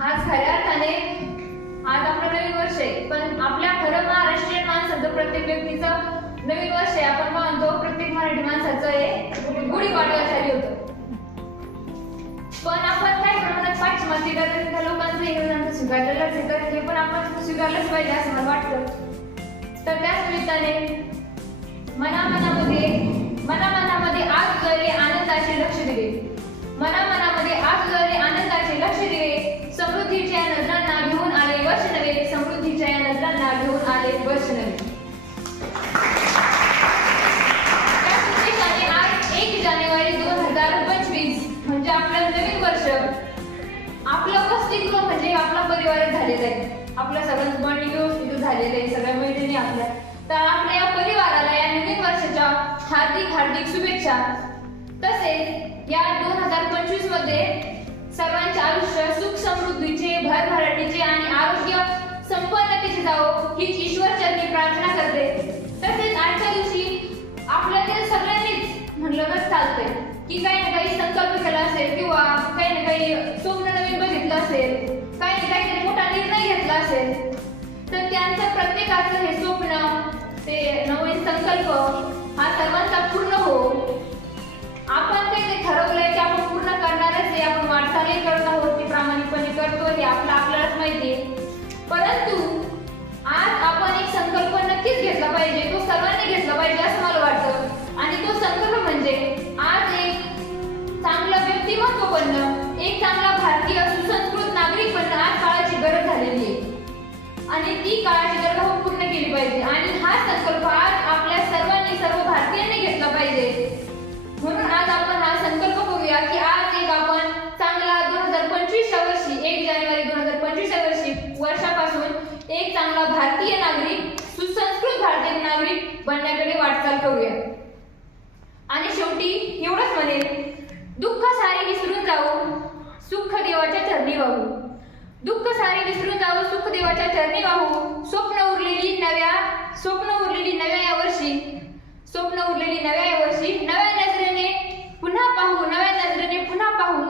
आज खऱ्या अर्थाने आज आपलं नवीन वर्ष आहे पण आपल्या खरं महाराष्ट्रीयन माणसाचं प्रत्येक व्यक्तीचं नवीन वर्ष आहे. आपण मानतो प्रत्येक मराठी माणसाचं हे गुढीपाडव्यासाठी होतं. पण आपण काय प्रमाणात पाश्चिमात्य करतात त्या लोकांचं इंग्रजांचं स्वीकारलेलंच आहे. तर हे पण आपण स्वीकारलंच पाहिजे असं मला वाटतं. तर त्याच निमित्ताने मनामनामध्ये मनामनामध्ये आज आनंदाचे लक्ष दिले. मना आपलं म्हणजे आपला परिवारच झालेला आहे. आपल्या सगळं बॉन्डिंग व्यवस्थित झालेलं आहे सगळ्या मैत्रिणी आपल्या. तर आपल्या या परिवाराला या नवीन वर्षाच्या हार्दिक हार्दिक शुभेच्छा. तसेच या दोन हजार पंचवीसमध्ये सर्वांचे आयुष्य सुख समृद्धीचे भरभराटीचे आणि आरोग्य संपन्नतेचे जावो हीच ईश्वरचरणी प्रार्थना करते. तसेच आजच्या दिवशी आपल्यातील सगळ्यांनीच म्हणलं तर चालतंय. की काही ना काही संकल्प केला असेल किंवा काही ना काही असेल काही काहीतरी मोठा निर्णय घेतला असेल तर त्यांचं प्रत्येकाचं हे स्वप्न ते नवीन संकल्प हा सर्वांचा पूर्ण हो आपण काही ते ठरवलंय की आपण पूर्ण करणारच आहे आपण वाटचालही करत आहोत ती प्रामाणिकपणे करतो हे आपलं आपल्यालाच माहिती परंतु आज आपण एक संकल्प नक्कीच घेतला पाहिजे तो सर्वांनी घेतला पाहिजे असं मला वाटतं. आणि तो संकल्प म्हणजे आज एक चांगलं व्यक्तिमत्व बनणं एक चांगला भारतीय आणि ती काळाची गरज आपण हो पूर्ण केली पाहिजे. आणि हा संकल्प आज आपल्या सर्वांनी सर्व भारतीयांनी घेतला पाहिजे. म्हणून आज आपण हा संकल्प करूया की आज एक आपण चांगला दोन हजार पंचवीसच्या वर्षी एक जानेवारी दोन हजार पंचवीसच्या वर्षी वर्षापासून एक चांगला भारतीय नागरिक सुसंस्कृत भारतीय नागरिक बनण्याकडे वाटचाल करूया. आणि शेवटी एवढंच म्हणेल दुःख सारे विसरून जाऊ सुख देवाच्या चरणी वाहू. दुःख सारी विसरून जाऊ सुखदेवाच्या चरणी वाहू. स्वप्न उरलेली नव्या स्वप्न उरलेली नव्या या वर्षी. स्वप्न उरलेली नव्या या वर्षी. नव्या नजरेने पुन्हा पाहू नव्या नजरेने पुन्हा पाहू.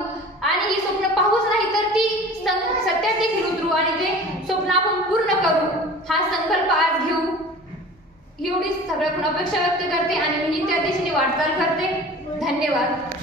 आणि ही स्वप्न पाहूच नाही तर ती सं- सत्यात देखील उतरू आणि ते स्वप्न आपण पूर्ण करू. हा संकल्प आज घेऊ. एवढीच सगळ्याकडून अपेक्षा व्यक्त करते आणि मी त्या दिशेने वाटचाल करते. धन्यवाद.